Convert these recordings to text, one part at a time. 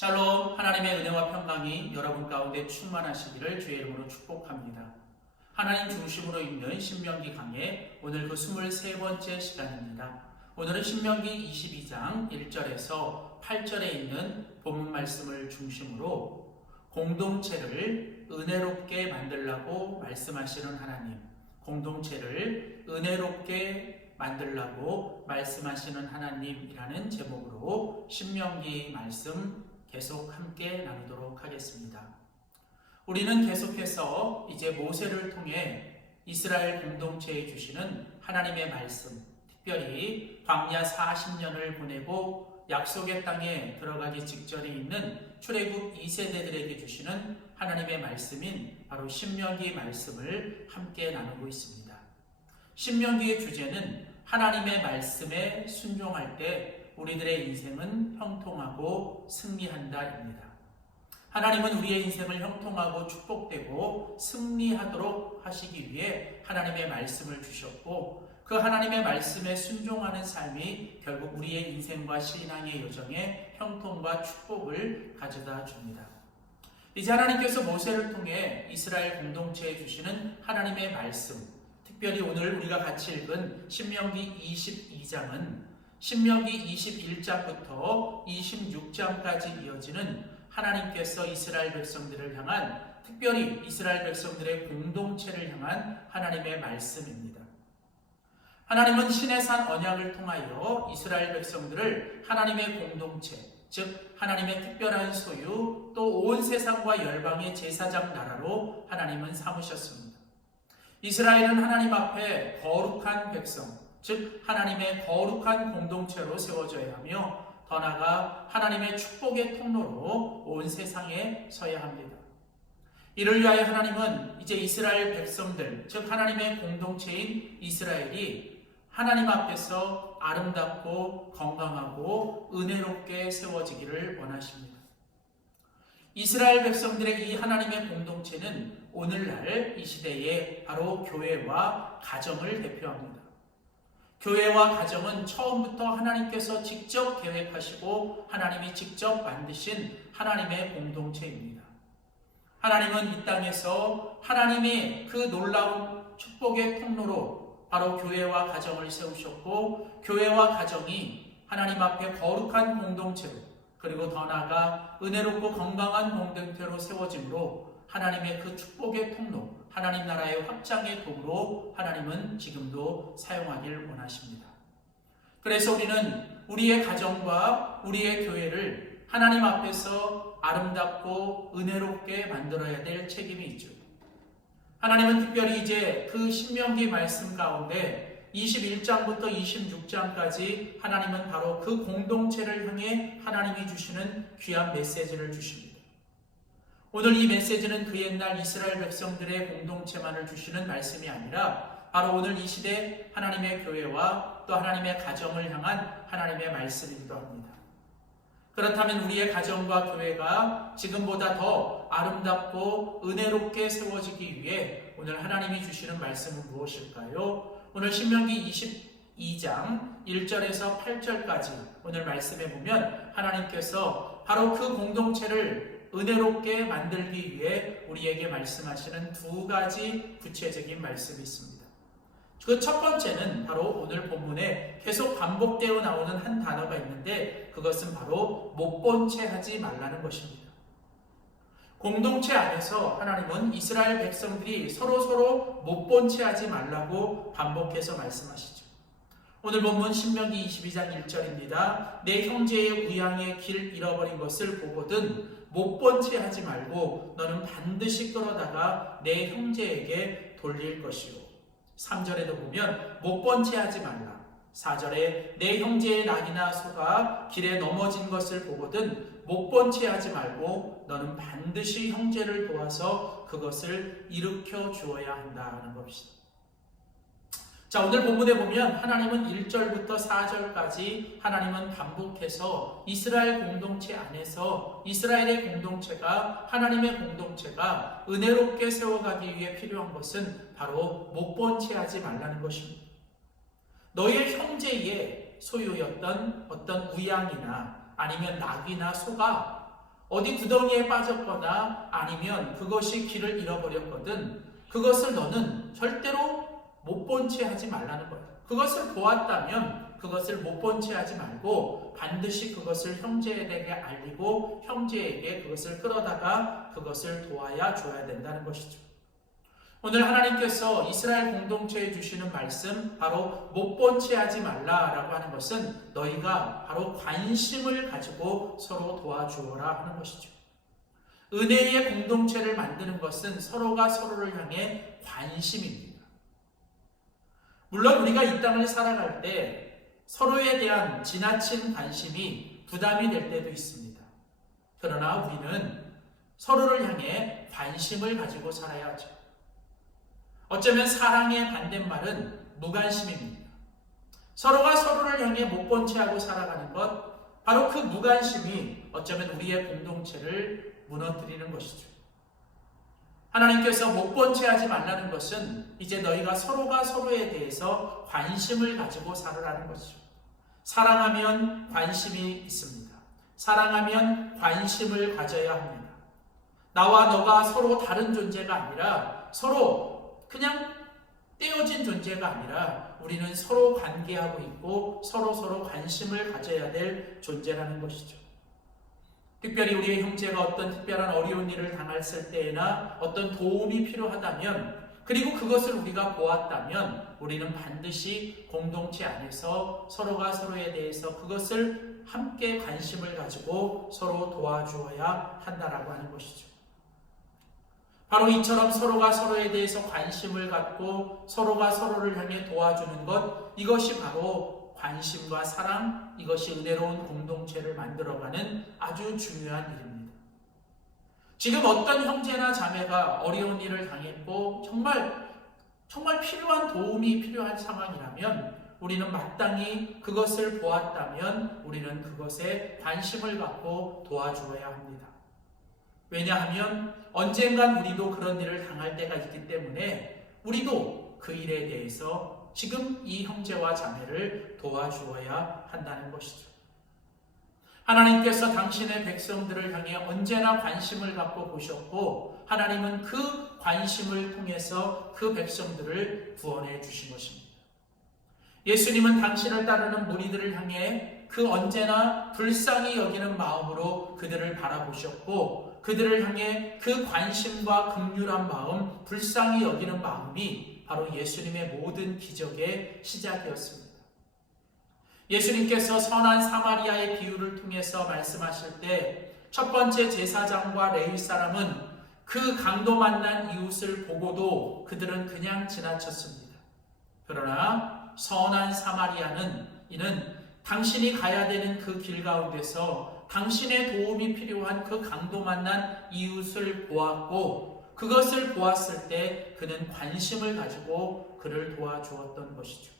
샬롬, 하나님의 은혜와 평강이 여러분 가운데 충만하시기를 주의 이름으로 축복합니다. 하나님 중심으로 읽는 신명기 강의 오늘 그 23번째 시간입니다. 오늘은 신명기 22장 1절에서 8절에 있는 본문 말씀을 중심으로 공동체를 은혜롭게 만들라고 말씀하시는 하나님, 공동체를 은혜롭게 만들라고 말씀하시는 하나님이라는 제목으로 신명기 말씀 계속 함께 나누도록 하겠습니다. 우리는 계속해서 이제 모세를 통해 이스라엘 공동체에 주시는 하나님의 말씀, 특별히 광야 40년을 보내고 약속의 땅에 들어가기 직전에 있는 출애굽 2세대들에게 주시는 하나님의 말씀인 바로 신명기 말씀을 함께 나누고 있습니다. 신명기의 주제는 하나님의 말씀에 순종할 때 우리들의 인생은 형통하고 승리한다입니다. 하나님은 우리의 인생을 형통하고 축복되고 승리하도록 하시기 위해 하나님의 말씀을 주셨고, 그 하나님의 말씀에 순종하는 삶이 결국 우리의 인생과 신앙의 여정에 형통과 축복을 가져다 줍니다. 이제 하나님께서 모세를 통해 이스라엘 공동체에 주시는 하나님의 말씀, 특별히 오늘 우리가 같이 읽은 신명기 22장은 신명기 21장부터 26장까지 이어지는 하나님께서 이스라엘 백성들을 향한, 특별히 이스라엘 백성들의 공동체를 향한 하나님의 말씀입니다. 하나님은 시내산 언약을 통하여 이스라엘 백성들을 하나님의 공동체, 즉 하나님의 특별한 소유, 또 온 세상과 열방의 제사장 나라로 하나님은 삼으셨습니다. 이스라엘은 하나님 앞에 거룩한 백성, 즉 하나님의 거룩한 공동체로 세워져야 하며, 더 나아가 하나님의 축복의 통로로 온 세상에 서야 합니다. 이를 위하여 하나님은 이제 이스라엘 백성들, 즉 하나님의 공동체인 이스라엘이 하나님 앞에서 아름답고 건강하고 은혜롭게 세워지기를 원하십니다. 이스라엘 백성들의 이 하나님의 공동체는 오늘날 이 시대에 바로 교회와 가정을 대표합니다. 교회와 가정은 처음부터 하나님께서 직접 계획하시고 하나님이 직접 만드신 하나님의 공동체입니다. 하나님은 이 땅에서 하나님이 그 놀라운 축복의 통로로 바로 교회와 가정을 세우셨고, 교회와 가정이 하나님 앞에 거룩한 공동체로, 그리고 더 나아가 은혜롭고 건강한 공동체로 세워짐으로 하나님의 그 축복의 통로, 하나님 나라의 확장의 도구로 하나님은 지금도 사용하길 원하십니다. 그래서 우리는 우리의 가정과 우리의 교회를 하나님 앞에서 아름답고 은혜롭게 만들어야 될 책임이 있죠. 하나님은 특별히 이제 그 신명기 말씀 가운데 21장부터 26장까지 하나님은 바로 그 공동체를 향해 하나님이 주시는 귀한 메시지를 주십니다. 오늘 이 메시지는 그 옛날 이스라엘 백성들의 공동체만을 주시는 말씀이 아니라 바로 오늘 이 시대 하나님의 교회와 또 하나님의 가정을 향한 하나님의 말씀이기도 합니다. 그렇다면 우리의 가정과 교회가 지금보다 더 아름답고 은혜롭게 세워지기 위해 오늘 하나님이 주시는 말씀은 무엇일까요? 오늘 신명기 22장 1절에서 8절까지 오늘 말씀에 보면 하나님께서 바로 그 공동체를 은혜롭게 만들기 위해 우리에게 말씀하시는 두 가지 구체적인 말씀이 있습니다. 그 첫 번째는 바로 오늘 본문에 계속 반복되어 나오는 한 단어가 있는데, 그것은 바로 못 본 채 하지 말라는 것입니다. 공동체 안에서 하나님은 이스라엘 백성들이 서로 못 본 채 하지 말라고 반복해서 말씀하시죠. 오늘 본문 신명기 22장 1절입니다. 내 형제의 우양의 길 잃어버린 것을 보거든 못 본 채 하지 말고 너는 반드시 끌어다가 내 형제에게 돌릴 것이요. 3절에도 보면 못 본 채 하지 말라. 4절에 내 형제의 낙이나 소가 길에 넘어진 것을 보거든 못 본 채 하지 말고 너는 반드시 형제를 도와서 그것을 일으켜 주어야 한다는 것입니다. 자, 오늘 본문에 보면 하나님은 1절부터 4절까지 하나님은 반복해서 이스라엘 공동체 안에서 이스라엘의 공동체가, 하나님의 공동체가 은혜롭게 세워가기 위해 필요한 것은 바로 못 본 채 하지 말라는 것입니다. 너의 형제의 소유였던 어떤 우양이나 아니면 낙이나 소가 어디 구덩이에 빠졌거나 아니면 그것이 길을 잃어버렸거든 그것을 너는 절대로 못 본 채 하지 말라는 거예요. 그것을 보았다면 그것을 못 본 채 하지 말고 반드시 그것을 형제에게 알리고 형제에게 그것을 끌어다가 그것을 도와야 줘야 된다는 것이죠. 오늘 하나님께서 이스라엘 공동체에 주시는 말씀 바로 못 본 채 하지 말라라고 하는 것은 너희가 바로 관심을 가지고 서로 도와주어라 하는 것이죠. 은혜의 공동체를 만드는 것은 서로가 서로를 향해 관심입니다. 물론 우리가 이 땅을 살아갈 때 서로에 대한 지나친 관심이 부담이 될 때도 있습니다. 그러나 우리는 서로를 향해 관심을 가지고 살아야 하죠. 어쩌면 사랑의 반대말은 무관심입니다. 서로가 서로를 향해 못 본 채 하고 살아가는 것, 바로 그 무관심이 어쩌면 우리의 공동체를 무너뜨리는 것이죠. 하나님께서 못 본 채 하지 말라는 것은 이제 너희가 서로가 서로에 대해서 관심을 가지고 살으라는 것이죠. 사랑하면 관심이 있습니다. 사랑하면 관심을 가져야 합니다. 나와 너가 서로 다른 존재가 아니라 서로 그냥 떼어진 존재가 아니라 우리는 서로 관계하고 있고 서로 관심을 가져야 될 존재라는 것이죠. 특별히 우리의 형제가 어떤 특별한 어려운 일을 당했을 때에나 어떤 도움이 필요하다면 그리고 그것을 우리가 보았다면 우리는 반드시 공동체 안에서 서로가 서로에 대해서 그것을 함께 관심을 가지고 서로 도와주어야 한다라고 하는 것이죠. 바로 이처럼 서로가 서로에 대해서 관심을 갖고 서로가 서로를 향해 도와주는 것, 이것이 바로 관심과 사랑, 이것이 은혜로운 공동체를 만들어가는 아주 중요한 일입니다. 지금 어떤 형제나 자매가 어려운 일을 당했고 정말 필요한 도움이 필요한 상황이라면 우리는 마땅히 그것을 보았다면 우리는 그것에 관심을 갖고 도와주어야 합니다. 왜냐하면 언젠간 우리도 그런 일을 당할 때가 있기 때문에 우리도 그 일에 대해서 지금 이 형제와 자매를 도와주어야 한다는 것이죠. 하나님께서 당신의 백성들을 향해 언제나 관심을 갖고 보셨고 하나님은 그 관심을 통해서 그 백성들을 구원해 주신 것입니다. 예수님은 당신을 따르는 무리들을 향해 그 언제나 불쌍히 여기는 마음으로 그들을 바라보셨고 그들을 향해 그 관심과 긍휼한 마음, 불쌍히 여기는 마음이 바로 예수님의 모든 기적의 시작이었습니다. 예수님께서 선한 사마리아의 비유를 통해서 말씀하실 때 첫 번째 제사장과 레위 사람은 그 강도 만난 이웃을 보고도 그들은 그냥 지나쳤습니다. 그러나 선한 사마리아는 이는 당신이 가야 되는 그 길 가운데서 당신의 도움이 필요한 그 강도 만난 이웃을 보았고 그것을 보았을 때 그는 관심을 가지고 그를 도와주었던 것이죠.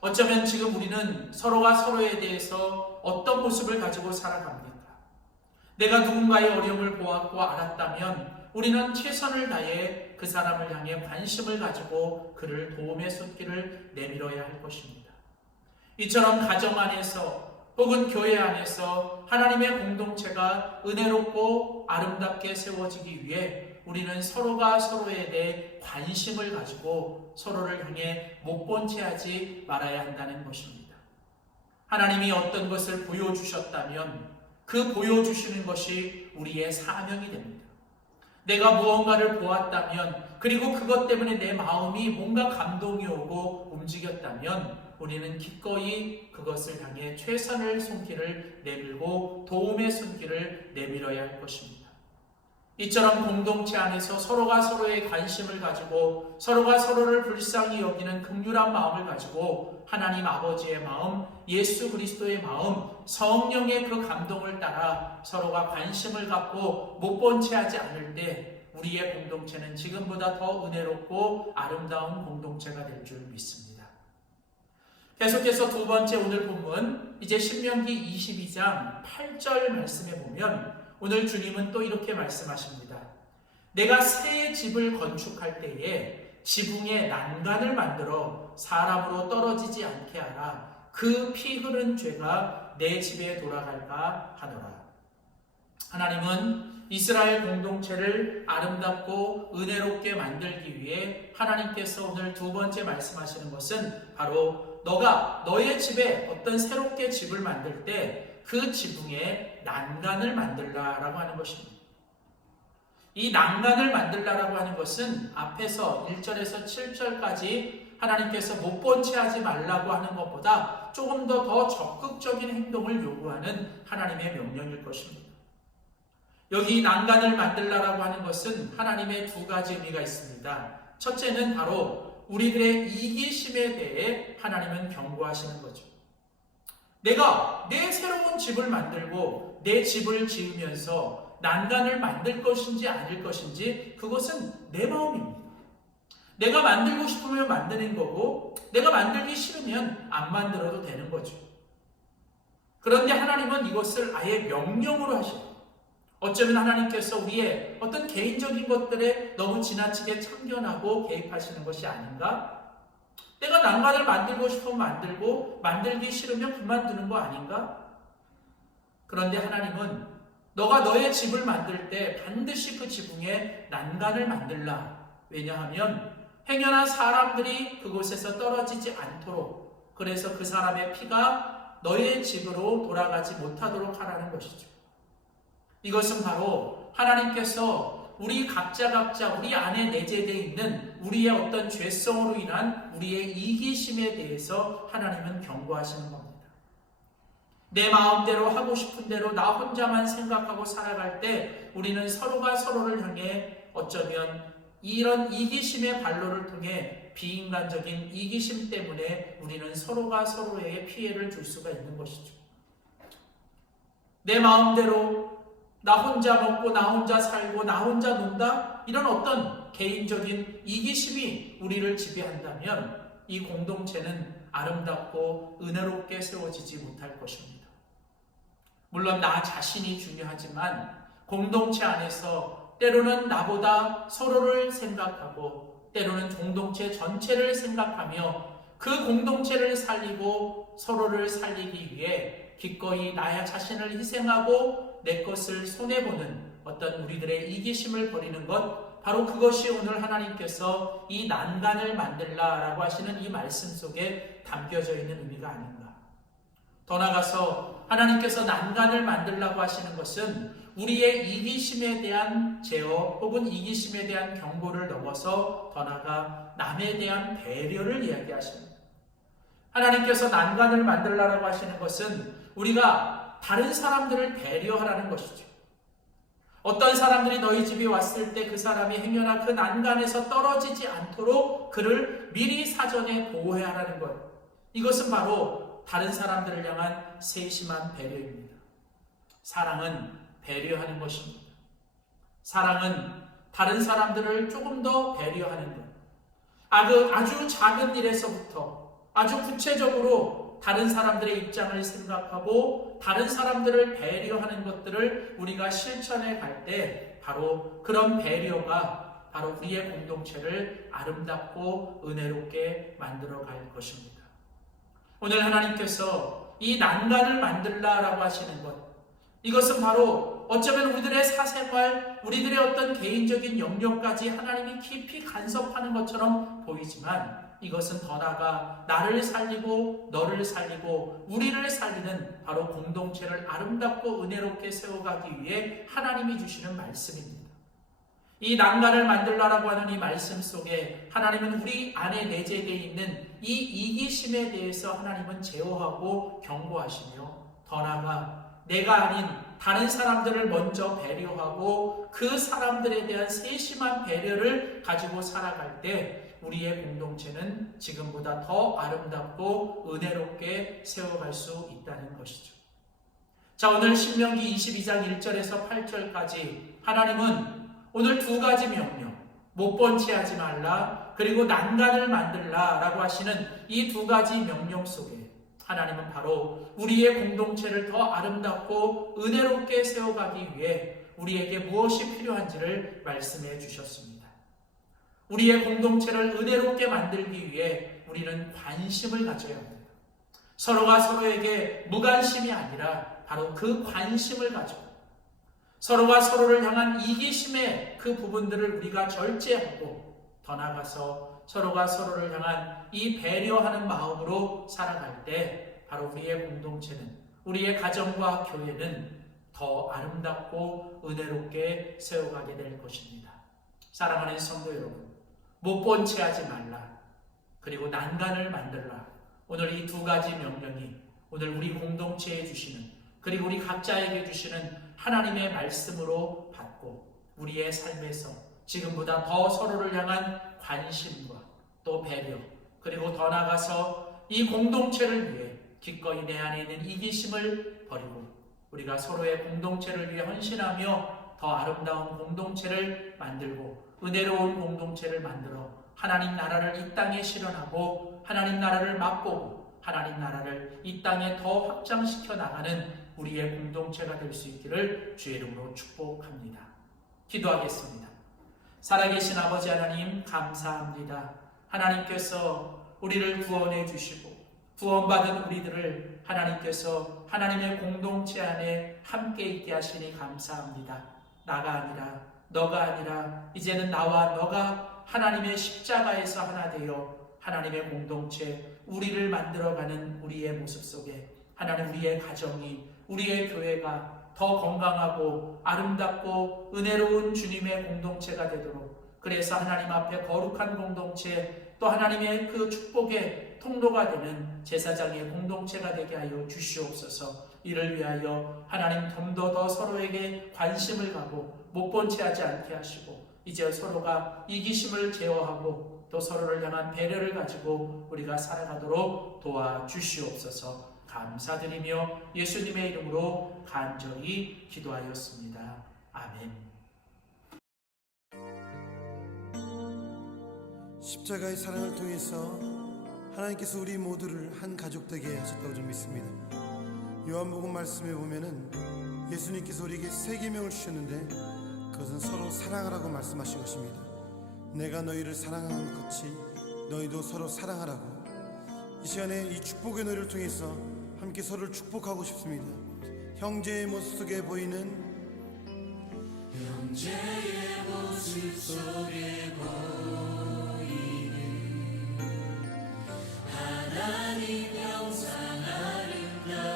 어쩌면 지금 우리는 서로가 서로에 대해서 어떤 모습을 가지고 살아갑니까? 내가 누군가의 어려움을 보았고 알았다면 우리는 최선을 다해 그 사람을 향해 관심을 가지고 그를 도움의 손길을 내밀어야 할 것입니다. 이처럼 가정 안에서 혹은 교회 안에서 하나님의 공동체가 은혜롭고 아름답게 세워지기 위해 우리는 서로가 서로에 대해 관심을 가지고 서로를 향해 못 본 채 하지 말아야 한다는 것입니다. 하나님이 어떤 것을 보여주셨다면 그 보여주시는 것이 우리의 사명이 됩니다. 내가 무언가를 보았다면 그리고 그것 때문에 내 마음이 뭔가 감동이 오고 움직였다면 우리는 기꺼이 그것을 향해 최선의 손길을 내밀고 도움의 손길을 내밀어야 할 것입니다. 이처럼 공동체 안에서 서로가 서로의 관심을 가지고 서로가 서로를 불쌍히 여기는 긍휼한 마음을 가지고 하나님 아버지의 마음, 예수 그리스도의 마음, 성령의 그 감동을 따라 서로가 관심을 갖고 못 본 채 하지 않을 때 우리의 공동체는 지금보다 더 은혜롭고 아름다운 공동체가 될 줄 믿습니다. 계속해서 두 번째 오늘 본문 이제 신명기 22장 8절 말씀에 보면 오늘 주님은 또 이렇게 말씀하십니다. 내가 새 집을 건축할 때에 지붕에 난간을 만들어 사람으로 떨어지지 않게 하라. 그 피 흐른 죄가 내 집에 돌아갈까 하노라. 하나님은 이스라엘 공동체를 아름답고 은혜롭게 만들기 위해 하나님께서 오늘 두 번째 말씀하시는 것은 바로 너가 너의 집에 어떤 새롭게 집을 만들 때 그 지붕에 난간을 만들라라고 하는 것입니다. 이 난간을 만들라라고 하는 것은 앞에서 1절에서 7절까지 하나님께서 못 본 채 하지 말라고 하는 것보다 조금 더 적극적인 행동을 요구하는 하나님의 명령일 것입니다. 여기 난간을 만들라라고 하는 것은 하나님의 두 가지 의미가 있습니다. 첫째는 바로 우리들의 이기심에 대해 하나님은 경고하시는 거죠. 내가 내 새로운 집을 만들고 내 집을 지으면서 난간을 만들 것인지 아닐 것인지 그것은 내 마음입니다. 내가 만들고 싶으면 만드는 거고 내가 만들기 싫으면 안 만들어도 되는 거죠. 그런데 하나님은 이것을 아예 명령으로 하십니다. 어쩌면 하나님께서 우리의 어떤 개인적인 것들에 너무 지나치게 참견하고 개입하시는 것이 아닌가? 내가 난간을 만들고 싶으면 만들고 만들기 싫으면 그만두는 거 아닌가? 그런데 하나님은 너가 너의 집을 만들 때 반드시 그 지붕에 난간을 만들라. 왜냐하면 행여나 사람들이 그곳에서 떨어지지 않도록, 그래서 그 사람의 피가 너의 집으로 돌아가지 못하도록 하라는 것이죠. 이것은 바로 하나님께서 우리 각자 우리 안에 내재되어 있는 우리의 어떤 죄성으로 인한 우리의 이기심에 대해서 하나님은 경고하시는 겁니다. 내 마음대로 하고 싶은 대로 나 혼자만 생각하고 살아갈 때 우리는 서로가 서로를 향해 어쩌면 이런 이기심의 발로를 통해 비인간적인 이기심 때문에 우리는 서로가 서로에게 피해를 줄 수가 있는 것이죠. 내 마음대로 나 혼자 먹고 나 혼자 살고 나 혼자 논다? 이런 어떤 개인적인 이기심이 우리를 지배한다면 이 공동체는 아름답고 은혜롭게 세워지지 못할 것입니다. 물론 나 자신이 중요하지만 공동체 안에서 때로는 나보다 서로를 생각하고 때로는 공동체 전체를 생각하며 그 공동체를 살리고 서로를 살리기 위해 기꺼이 나의 자신을 희생하고 내 것을 손해보는 어떤 우리들의 이기심을 버리는 것, 바로 그것이 오늘 하나님께서 이 난간을 만들라라고 하시는 이 말씀 속에 담겨져 있는 의미가 아닌가. 더 나아가서 하나님께서 난간을 만들라고 하시는 것은 우리의 이기심에 대한 제어 혹은 이기심에 대한 경고를 넘어서 더 나아가 남에 대한 배려를 이야기하십니다. 하나님께서 난간을 만들라고 하시는 것은 우리가 다른 사람들을 배려하라는 것이죠. 어떤 사람들이 너희 집에 왔을 때 그 사람이 행여나 그 난간에서 떨어지지 않도록 그를 미리 사전에 보호하라는 것. 이것은 바로 다른 사람들을 향한 세심한 배려입니다. 사랑은 배려하는 것입니다. 사랑은 다른 사람들을 조금 더 배려하는 것. 아주 작은 일에서부터 아주 구체적으로 다른 사람들의 입장을 생각하고 다른 사람들을 배려하는 것들을 우리가 실천해 갈 때 바로 그런 배려가 바로 우리의 공동체를 아름답고 은혜롭게 만들어 갈 것입니다. 오늘 하나님께서 이 난간을 만들라라고 하시는 것, 이것은 바로 어쩌면 우리들의 사생활, 우리들의 어떤 개인적인 영역까지 하나님이 깊이 간섭하는 것처럼 보이지만 이것은 더 나아가 나를 살리고 너를 살리고 우리를 살리는 바로 공동체를 아름답고 은혜롭게 세워가기 위해 하나님이 주시는 말씀입니다. 이 난간을 만들라라고 하는 이 말씀 속에 하나님은 우리 안에 내재되어 있는 이 이기심에 대해서 하나님은 제어하고 경고하시며 더 나아가 내가 아닌 다른 사람들을 먼저 배려하고 그 사람들에 대한 세심한 배려를 가지고 살아갈 때 우리의 공동체는 지금보다 더 아름답고 은혜롭게 세워갈 수 있다는 것이죠. 자, 오늘 신명기 22장 1절에서 8절까지 하나님은 오늘 두 가지 명령, 못 본 채 하지 말라, 그리고 난간을 만들라 라고 하시는 이 두 가지 명령 속에 하나님은 바로 우리의 공동체를 더 아름답고 은혜롭게 세워가기 위해 우리에게 무엇이 필요한지를 말씀해 주셨습니다. 우리의 공동체를 은혜롭게 만들기 위해 우리는 관심을 가져야 합니다. 서로가 서로에게 무관심이 아니라 바로 그 관심을 가져 서로가 서로를 향한 이기심의 그 부분들을 우리가 절제하고 더 나아가서 서로가 서로를 향한 이 배려하는 마음으로 살아갈 때 바로 우리의 공동체는, 우리의 가정과 교회는 더 아름답고 은혜롭게 세워가게 될 것입니다. 사랑하는 성도 여러분, 못 본 채 하지 말라, 그리고 난간을 만들라. 오늘 이 두 가지 명령이 오늘 우리 공동체에 주시는, 그리고 우리 각자에게 주시는 하나님의 말씀으로 받고 우리의 삶에서 지금보다 더 서로를 향한 관심과 또 배려, 그리고 더 나아가서 이 공동체를 위해 기꺼이 내 안에 있는 이기심을 버리고 우리가 서로의 공동체를 위해 헌신하며 더 아름다운 공동체를 만들고 은혜로운 공동체를 만들어 하나님 나라를 이 땅에 실현하고 하나님 나라를 맛보고 하나님 나라를 이 땅에 더 확장시켜 나가는 우리의 공동체가 될 수 있기를 주의 이름으로 축복합니다. 기도하겠습니다. 살아계신 아버지 하나님, 감사합니다. 하나님께서 우리를 구원해 주시고 구원받은 우리들을 하나님께서 하나님의 공동체 안에 함께 있게 하시니 감사합니다. 나가 아니라 너가 아니라 이제는 나와 너가 하나님의 십자가에서 하나 되어 하나님의 공동체, 우리를 만들어가는 우리의 모습 속에 하나님, 우리의 가정이, 우리의 교회가 더 건강하고 아름답고 은혜로운 주님의 공동체가 되도록, 그래서 하나님 앞에 거룩한 공동체, 또 하나님의 그 축복의 통로가 되는 제사장의 공동체가 되게 하여 주시옵소서. 이를 위하여 하나님 좀 더 서로에게 관심을 가고 못 본 채 하지 않게 하시고 이제 서로가 이기심을 제어하고 또 서로를 향한 배려를 가지고 우리가 살아가도록 도와주시옵소서. 감사드리며 예수님의 이름으로 간절히 기도하였습니다. 아멘. 십자가의 사랑을 통해서 하나님께서 우리 모두를 한 가족 되게 하셨다고 좀 믿습니다. 요한복음 말씀에 보면은 예수님께서 우리에게 세 계명을 주셨는데 그것은 서로 사랑하라고 말씀하신 것입니다. 내가 너희를 사랑하는 것 같이 너희도 서로 사랑하라고. 이 시간에 이 축복의 노래를 통해서 함께 서로를 축복하고 싶습니다. 형제의 모습 속에 보이는, 형제의 모습 속에 보이는 하나님 형상 아름다워라.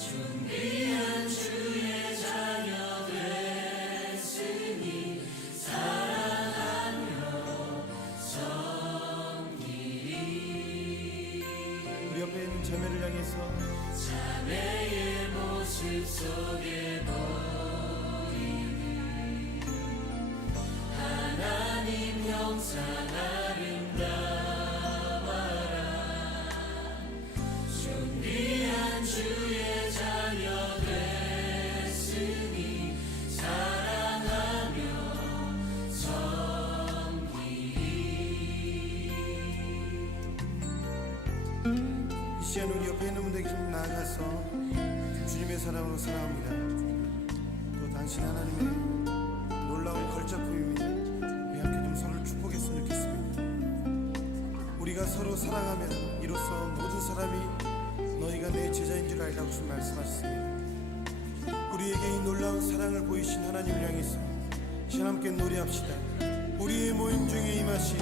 준비한 주의 자녀 됐으니 사랑하며 섬기리. 우리 옆에 있는 자매를 향해서 자매의 모습 속에 보이는 하나님 형상 아름다워라. 준비한 주의 자녀 됐으니 사랑하며 섬기리. 이 시간 우리 옆에 있는 분들에게 좀 나아가서 주님의 사랑으로 사랑합니다. 또 당신 하나님의 놀라운 걸작품입니다. 우리 함께 좀 서로를 축복했으면 좋겠습니다. 우리가 서로 사랑하면 이로써 모든 사람이 너희가 내 제자인 줄 알라고 좀 말씀하셨습니다. 우리에게 이 놀라운 사랑을 보이신 하나님을 향해서 이 시간 함께 노래합시다. 우리의 모임 중에 임하신